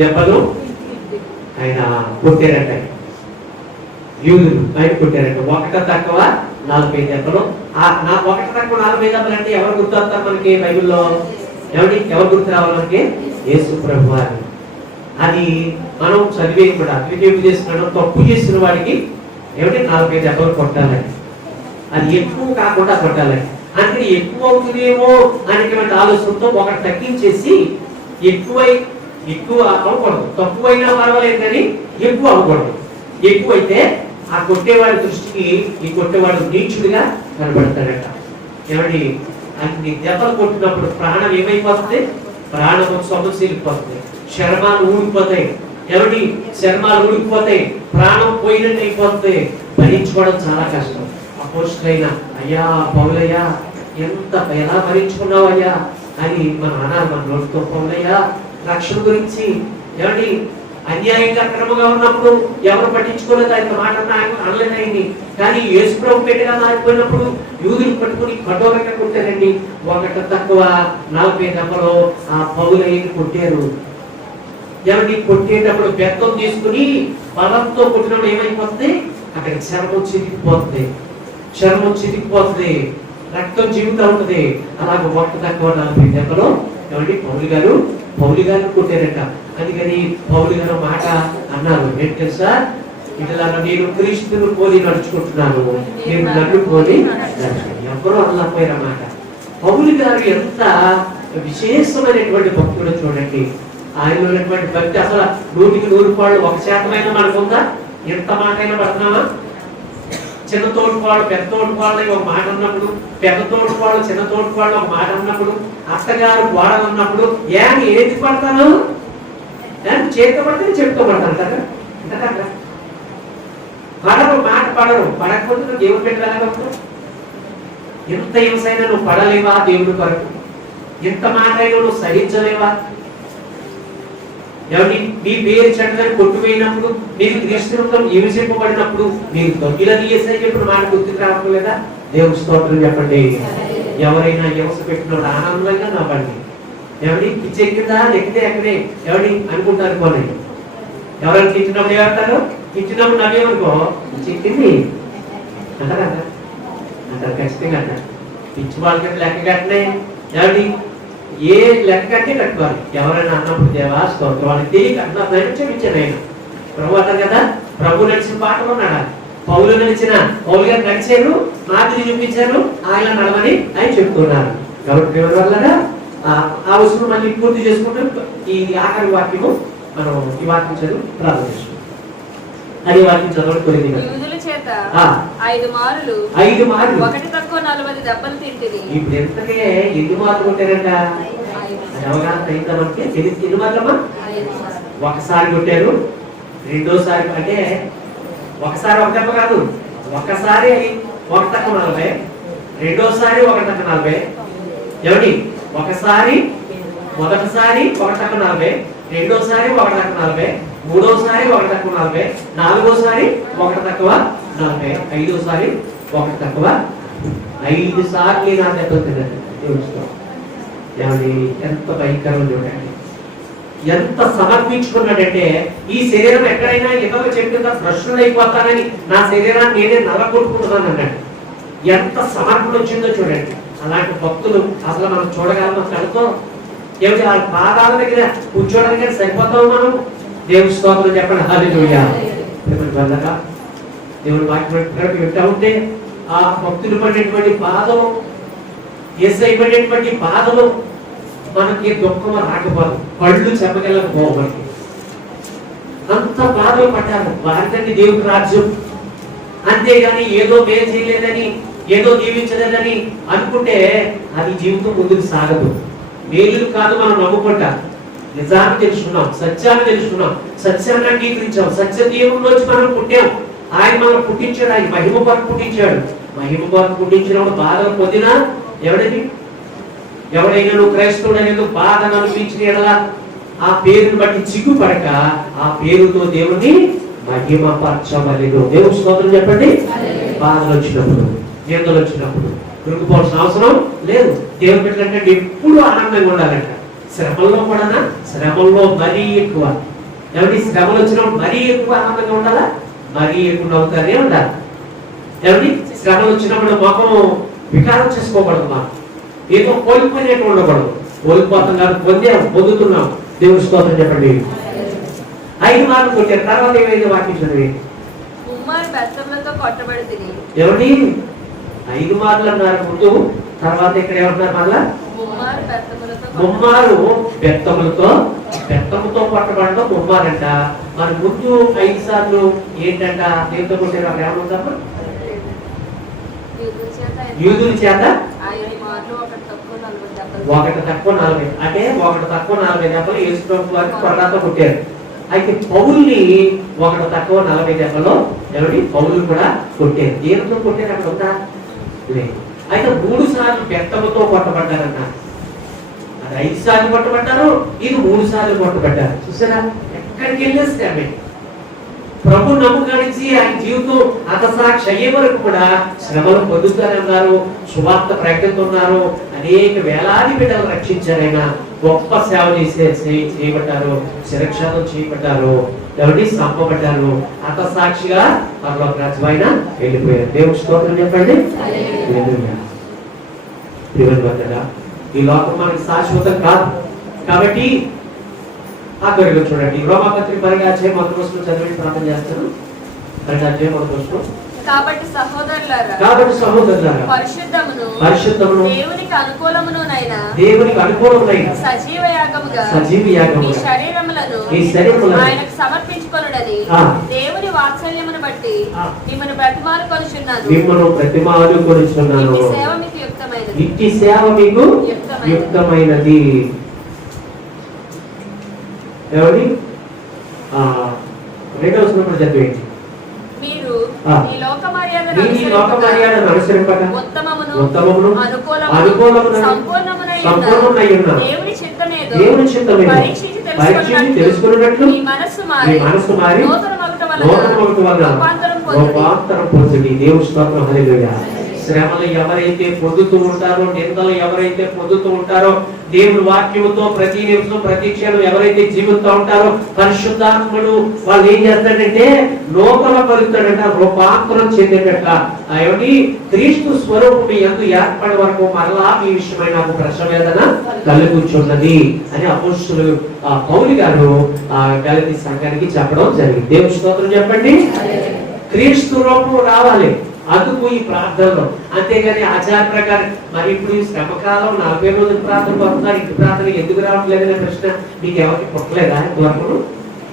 దెబ్బలు ఆయన కొట్టారంట. యూదులు ఆయన కొట్టారంట. 1 తక్కువ 40 దెబ్బలు. 1 తక్కువ 40 దెబ్బలు అంటే ఎవరు గుర్తొస్తారు మనకి బైబిల్లో? ఎవరు గుర్తు రావాలి మనకి? యేసు ప్రభు వారు. అది మనం చదివే కూడా అద్వితీయం చేస్తున్నాడు. తప్పు చేసిన వాడికి 40 దెబ్బలు కొట్టాలని, అది ఎక్కువ కాకుండా కొట్టాలని. అంటే ఎక్కువ అవుతుందేమో అనేటువంటి ఆలోచనతో 1 తగ్గించేసి ఎక్కువ అవ్వకూడదు. తక్కువైనా పర్వాలేదు కానీ ఎక్కువ అవ్వకూడదు. ఎక్కువైతే ఆ కొట్టేవాడి దృష్టికి ఈ కొట్టేవాడు నీచుడిగా కనబడతాడట. ఏమండి అన్ని దెబ్బలు కొట్టినప్పుడు ప్రాణం ఏమైపోతుంది? ప్రాణం సమస్యలిపోతుంది, చర్మాలు ఊడిపోతాయి. ఏమండి చర్మాలు ఊడిపోతాయి, ప్రాణం పోయినట్టు అయిపోతుంది. భరించుకోవడం చాలా కష్టం. అపోస్తలులైన అయ్యా పౌలయ్యా ఎలా భరించుకున్నావయ్యా అని మన అనాలి మన నోటితో. పౌలయ్యా రక్షణ గురించి ఏమండి అన్యాయంగా అక్రమంగా ఉన్నప్పుడు ఎవరు పట్టించుకోలేదు. ఆయన మాట అనలేదు ఆయన్ని. కానీ యేసు ప్రభు పెట్టగా మారిపోయినప్పుడు యూదులు పట్టుకుని కఠోరంగా కొట్టారండి. 1 తక్కువ 40 దెబ్బలు ఆ పౌలయ్యని కొట్టారు. ఏమండి కొట్టేటప్పుడు బెత్తం తీసుకుని బలంతో కొట్టినప్పుడు ఏమైపోతుంది? అక్కడ చర్మం చితికిపోతుంది, రక్తం జీవితం ఉంటుంది. అలాగే 1 తక్కువ 40 దెబ్బలు ఏమండి పౌలు గారు కొట్టారట. అందుకని పౌలు గారు మాట అన్నారు, ఏంటి తెలుసా? ఇట్లా నేను క్రీస్తును పోలి నడుచుకుంటున్నాను, నేను నన్ను పోలి నడుచుకుంటాను. ఎవరో అనలేకపోయారన్నమాట. పౌలు గారు ఎంత విశేషమైనటువంటి భక్తుడు చూడండి. ఆయన ఉన్నటువంటి భక్తి అసలు 100కి 100 1% మనకుందా? ఎంత మాట అయినా పడుతున్నామా? చిన్న తోడుకోళ్ళు పెద్ద తోడుకోళ్ళని ఒక మాట అన్నప్పుడు, పెద్ద తోడుకోళ్ళు చిన్న తోడుకోళ్ళు ఒక మాట అన్నప్పుడు, అత్తగారు గోడలు అన్నప్పుడు ఏది పడతాను? చేతితో పడితే చెట్టుతో పడతాను కదా. పడరు, మాట పడకపోతే నువ్వు దేవుడు పెట్టగలగవు. ఎంత హింసైనా నువ్వు పడలేవా దేవుడి కొరకు? ఎంత మాట అయినా నువ్వు సహించలేవా? ఎవరి నీ పేరు చెడ్డదని కొట్టుపోయినప్పుడు, నీకు క్రీస్తుత్వం హింసింపబడినప్పుడు, నీకు తొక్కిలని ఏసై చెప్పిన మాట గుర్తుకు రావడం లేదా? దేవుని స్తోత్రం చెప్పండి. ఎవరైనా హింస పెట్టినప్పుడు ఆనందంగా నవ్వండి. ఎవరి పిచ్చెక్కిందా ఎక్కితే ఎక్కడే ఎవరి అనుకుంటారు పోనీ. ఎవరైనా తిట్టినప్పుడు ఏమంటారు? తిట్టినప్పుడు నవ్వేమనుకో చెక్కింది అంటారా? అంటారు, ఖచ్చితంగా అంటారు. పిచ్చి వాళ్ళకి లెక్క కట్టనే ఎవరి ఏ లెక్క కట్టే కట్టుకోవాలి. ఎవరైనా అన్నప్పుడు దేవా స్తోత్రం వాళ్ళకి తెలియక అంటున్నారు, క్షమించాను ఆయన ప్రభు అన్నారు కదా. ప్రభు నడిచిన పాటలు ఉన్నాడా? పౌలు నడిచిన పౌలు గారు నడిచారు, మాటలు చూపించారు, ఆయన నడవని ఆయన చెప్తున్నారు. కాబట్టి దేవుని వల్ల ఆ అవసరం మళ్ళీ పూర్తి చేసుకుంటూ ఈ ఆఖరి వాక్యము మనం ఈ వాక్యం చదువు ప్రారంభించాం. అది వాక్యం చదవడం కొద్ది యూదుల చేత ఆ 5 మారులు 5 మార్లు ఒకటి తక్కువ 40 దెబ్బలు తింటివి. ఇప్పుడు ఎంతకే ఎన్ని మార్లు కొట్టారంట? అవగాహన అయిందా మనకి? తెలిసి ఎన్ని మార్లమ్మా? 5 మారులు. ఒకసారి కొట్టారు, రెండోసారి అంటే ఒకసారి ఒక దెబ్బ కాదు, ఒకసారి 1 తక్కువ 40, రెండోసారి 1 తక్కువ 40. ఏమండి? ఒకసారి మొదటిసారి 1 తక్కువ 40, రెండోసారి 1 తక్కువ 40, మూడోసారి 1 తక్కువ 40, నాలుగోసారి 1 తక్కువ 40, ఐదోసారి 1 తక్కువ 5 సార్లు నా దెబ్బతిందండి. ఏమండి? ఎంత భయంకరం చూడండి, ఎంత సమర్పించుకున్నాడంటే ఈ శరీరం ఎక్కడైనా ఇతర చెట్టుగా భ్రష్టుడు అయిపోతానని నా శరీరాన్ని నేనే నల్లగొట్టుకుంటున్నాను అన్నాడు. ఎంత సమర్పణ వచ్చిందో చూడండి. అలాంటి భక్తులు అసలు మనం చూడగలమా కడుతో? ఏమిటి వాళ్ళ పాదాల దగ్గర కూర్చోడానికి సరిపోతాం మనం? దేవుని స్తోత్రం చెప్పండి. హల్లెలూయా. దేవుని వాక్యం వింటా ఉంటే ఆ భక్తులు పడినటువంటి బాధలు, యేసయ్య పడినటువంటి బాధలు మనకి దుఃఖం రాకపోదు, పళ్ళు చెప్పగలకపోవడానికి అంత బాధలు పడ్డారు. వారికంటే దేవుని రాజ్యం. అంతేగాని ఏదో మేలు చేయలేదని, ఏదో దీవించలేదని అనుకుంటే అది జీవితం ముందుకు సాగదు. మేలు కాదు మనం నమ్ముకుంటా. నిజాన్ని తెలుసుకున్నాం, సత్యాన్ని తెలుసుకున్నాం, సత్యాన్ని అంగీకరించాం, సత్య దేవుల్లోంచి మనం పుట్టాం. ఆయన మనం పుట్టించాడు, ఆయన మహిమ కొరకు పుట్టించాడు. మహిమ కొరకు పుట్టించినప్పుడు బాధలు పొందినా ఎవడైనా నువ్వు క్రైస్తవుడు అనేది బాధను అనిపించిన ఎడలా ఆ పేరుని బట్టి చిక్కుపడక ఆ పేరుతో దేవుని మహిమపరచవలెను. దేవుని స్తోత్రం చెప్పండి. బాధలు వచ్చినప్పుడు, నిందలు వచ్చినప్పుడు కృంగిపోవాల్సిన అవసరం లేదు. దేవుని పెట్టాలంటే ఎప్పుడు ఆనందంగా ఉండాలంట. శ్రమల్లో కూడా, శ్రమల్లో మరీ ఎక్కువ. ఏమంటే శ్రమలు వచ్చినప్పుడు మరీ ఎక్కువ ఆనందంగా ఉండాలా? మరీ ఎక్కువ నవ్వుతానే ఉండాలి. ఏమండి? శ్రమలు వచ్చినప్పుడు ముఖం వికారం చేసుకోకూడదు. మనం ఏదో కోల్పోయినట్టు ఉండకూడదు. కోల్పోతాం కాదు, పొందుతున్నాం. దేవుని స్తోత్రం చెప్పండి. 5 మార్లు కొట్టారు. తర్వాత ఏమైంది వాక్యం చదివి? ఏమండి? 5 మార్లు అన్నారు ముందు, తర్వాత ఇక్కడ ఏమంటున్నారు మళ్ళా? ముమ్మారు బెత్తములతో కొట్టబడడం ముమ్మారంట. మరి ముందు 5 సార్లు ఏంటంట? దేవుతో కొట్టారు. అక్కడ ఏమవుతామా? యూదుల చేత 1 తక్కువ 40, అంటే 1 తక్కువ 40 దెబ్బలు యేసు ప్రభు వారికి కొరడాతో కొట్టారు. అయితే పౌల్ని 1 తక్కువ 40 దెబ్బలో ఎవరి పౌలు కూడా కొట్టారు. దేనితో కొట్టారు? అక్కడ ఉందా? లేదు. అయితే 3 సార్లు బెత్తముతో కొట్టబడ్డారన్న. అది 5 సార్లు కొట్టబడ్డారు, ఇది 3 సార్లు కొట్టబడ్డారు. చూసారా? ఎక్కడికి వెళ్ళేస్తే ప్రభు నమ్మకానికి ఆయన జీవితం హతసాక్షి అయ్యే వరకు కూడా శ్రమలు పొందుతారన్నారు, సువార్త ప్రకటిస్తున్నారు, అనేక వేలాది బిడ్డలు రక్షించారు. ఆయన గొప్ప సేవ చేయబడ్డారు, శిరక్షాతం చేయబడ్డారు, ఎవరిని సంపబడ్డారు, హతసాక్షిగా పరలోక రాజ్యమైన వెళ్ళిపోయారు. దేవుని స్తోత్రం చెప్పండి. ఈ లోకం మనకి శాశ్వతం కాదు. కాబట్టి ఆఖరిగా చూడండి, రోమాపత్రిక 10వ అధ్యాయం 1వ వచనం చదివి ప్రార్థన చేస్తాను. 10వ అధ్యాయం 1వ వచనం. కాబట్టి సహోదరులారా పరిశుద్ధమును దేవునికి అనుకూలమునైన సజీవ యాగముగా మీ శరీరములను ఆయనకు సమర్పించుకొనుడని దేవుని వాత్సల్యమును బట్టి మిమ్మల్ని బ్రతిమాలుకొనుచున్నాను. ఇట్టి సేవ మీకు యుక్తమైనది. ఎవరి 2వ వచనం చదివేయండి. మీరు ఈ లోక మర్యాదను అనుసరింపక ఉత్తమమును అనుకూలమును సంపూర్ణమునై ఉన్న దేవుని చిత్తమేదో పరీక్షించి పరీక్షించి తెలుసుకున్నట్లు మీ మనస్సు మనస్సు మారి నూతన మగుట వలన రూపాంతరం పొందుడి. దేవుని స్తోత్రం. హల్లెలూయా. శ్రమలు ఎవరైతే పొందుతూ ఉంటారో, నిందలు ఎవరైతే పొందుతూ ఉంటారో, దేవుని వాక్యముతో ప్రతి నిమిషం ప్రతి క్షణం ఎవరైతే జీవిస్తూ ఉంటారో, పరిశుద్ధాత్ముడు వాళ్ళు ఏం చేస్తాడంటే నూతన పలుకుతాడంట, రూపాంతరం చెందేటట్ట. ఏమిటి? క్రీస్తు స్వరూపం ఎందు ఏర్పడే వరకు మరలా ఈ విషయమై నాకు ప్రసవేదన కలుగుచున్నది అని అపోస్తలుడు పౌలు గారు గలతీ సంఘానికి చెప్పడం జరిగింది. దేవుని స్తోత్రం చెప్పండి. క్రీస్తు రూపం రావాలి అందుకు ఈ ప్రార్థనలో, అంతేగాని ఆచార ప్రకారం. మరి ఇప్పుడు ఈ శ్రమకాలం 40 రోజుల ప్రార్థన పడుతున్నారు, ఇంటి ప్రార్థన ఎందుకు రావట్లేదనే ప్రశ్న మీకు ఎవరికి పుట్టలేదా ఇంతవరకు?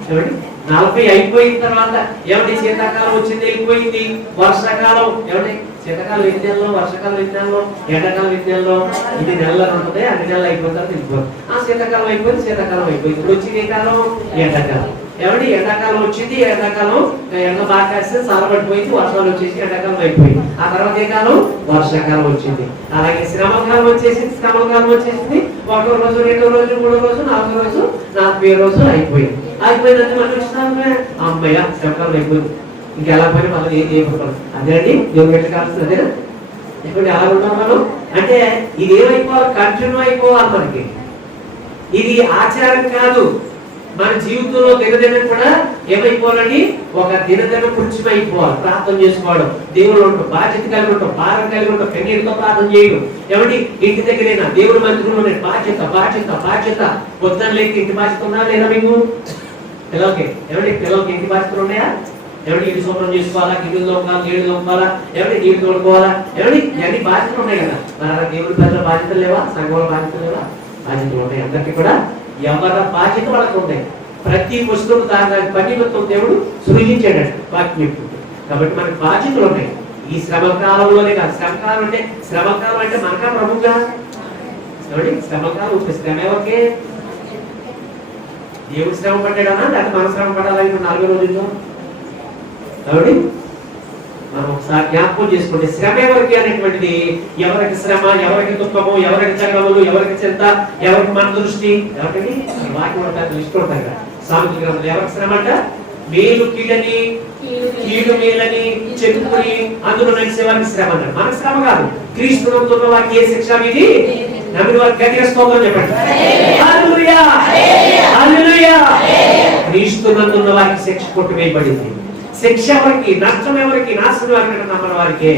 ఏమండి 40 అయిపోయిన తర్వాత ఏమంటే శీతాకాలం వచ్చింది వెళ్ళిపోయింది, వర్షాకాలం ఏమంటే శీతాకాలం ఎన్ని నెలలో, వర్షాకాలం ఎన్ని నెలలో, ఎండాకాలం ఎన్ని నెలలో, ఇది నెలలో ఉంటుంది, అన్ని నెలలు అయిపోయిన తర్వాత వెళ్ళిపోతుంది. శీతాకాలం అయిపోయింది, శీతాకాలం అయిపోయింది, ఇప్పుడు వచ్చింది ఏ కాలం? ఎండాకాలం. ఏమంటే ఎండాకాలం వచ్చింది, ఎండాకాలం ఎండ బాగా కాస్తే చల్లబడిపోయింది, వర్షాలు వచ్చేసి ఎండాకాలం అయిపోయింది. ఆ తర్వాత ఏ కాలం? వర్షాకాలం వచ్చింది. అలాగే శ్రమకాలం వచ్చేసింది, శ్రమకాలం వచ్చేసింది, 1వ రోజు, 2వ రోజు, 3వ రోజు, 4వ రోజు, 40 రోజు అయిపోయింది. అయిపోయిందంటే మళ్ళీ వచ్చిన అమ్మయ్య శ్రమకాలం అయిపోయింది, ఇంకెలా పోయి మళ్ళీ ఏం చేయబోతాం. అదేండి దేవుడు ఎట్లా కాల్సింది అదేనా? ఇప్పుడు ఎలా ఉంటాం మనం అంటే ఇది ఏమైపోవాలి? కంటిన్యూ అయిపోవాలి మనకి. ఇది ఆచారం కాదు, మన జీవితంలో దినదినం కూడా ఏమైపోవాలని ఒక దినదిన పురుషం అయిపోవాలి. ప్రార్థన చేసుకోవడం, దేవుడు ఉంటాం, బాధ్యత కలిగి ఉంటాం, భారం కలిగి ఉంటాం, కన్నీటితో ప్రార్థన చేయడం. ఏమండి ఇంటి దగ్గరైనా దేవుడి మందిరంలో బాధ్యత బాధ్యత బాధ్యత. పొద్దున లేక ఇంటి బాధ్యత ఉన్నా లేదా మీకు? పిల్లలకి ఏమండి పిల్లలకి ఇంటి బాధ్యతలు ఉన్నాయా? ఏమంటే ఇంటి శుభ్రం చేసుకోవాలా, గిన్నెలు తోమాలా, నీళ్లు తోమాలా, ఏమంటే నీళ్లు తోడుకోవాలా, ఏమండి ఇవన్నీ బాధ్యతలు ఉన్నాయి కదా. మరి అలా దేవుడి పెద్దల బాధ్యతలు లేవా? సంఘంలో బాధ్యతలు లేవా? బాధ్యతలు ఉన్నాయి అందరికీ కూడా. ఎవరి బాధ్యత వాళ్ళకు ఉంటాయి. ప్రతి వస్తువు దాని పనితో దేవుడు సృజించాడు వాక్యం. కాబట్టి మనకు బాధ్యతలు ఉన్నాయి. ఈ శ్రమకాలంలోనే కాదు, శ్రమకాలం అంటే మనకా ప్రభుగా ఏమండి శ్రమకాలం. శ్రమ ఎవరికే? దేవుడు శ్రమ పడ్డాడనా లేకపోతే మన శ్రమ పడాలా? ఇప్పుడు 40 రోజుల్లో కాబట్టి మనం ఒకసారి జ్ఞాపకం చేసుకుంటే శ్రమ ఎవరికి అనేటువంటిది, ఎవరికి శ్రమ, ఎవరికి దుఃఖము, ఎవరికి జగములు, ఎవరికి చింత, ఎవరికి మన దృష్టి, ఎవరికి వాక్యం దృష్టి ఉంటాయి కదా సామెతల గ్రంథంలో. ఎవరికి శ్రమ అంట? మేలు కీడని కీడు మేలని చెప్పుకుని అందులో నడిచే వారికి శ్రమ అంటారు. మనకు శ్రమ కాదు, క్రీస్తునందున్న వారికి ఏ శిక్ష ఇది నమ్మిన వారికి గట్టిగా స్తోత్రం చెప్పండి. హల్లెలూయా హల్లెలూయా. క్రీస్తునందున్న వారికి శిక్ష కొట్టివేయబడింది. శిక్ష ఎవరికి? నష్టం ఎవరికి? నాశనం ఎవరికి? నమ్మన వారికి.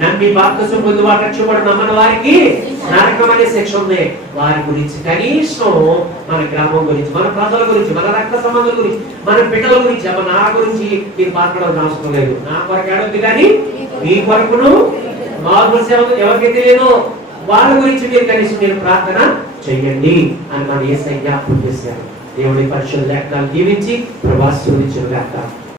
నమ్మి బాప్తిసం పొంది వారు రక్షించబడి నమ్మన వారికి నరకం అనే శిక్ష ఉంది. వారి గురించి కనీసం మన గ్రామం గురించి, మన ప్రజల గురించి, మన రక్త సంబంధం గురించి, మన బిడ్డల గురించి, నా గురించి మీరు మాట్లాడడం అవసరం లేదు. నా కొరకు ఏడొద్దు కానీ మీ కొరకును మార్పు సేవ ఎవరికైతే లేదో వాళ్ళ గురించి మీరు కనీసం మీరు ప్రార్థన చెయ్యండి అని మన యేసయ్య జ్ఞాపకం చేశారు. దేవుడి పరిశుద్ధ లేఖనాలు దీవించి ప్రభావించుగాక.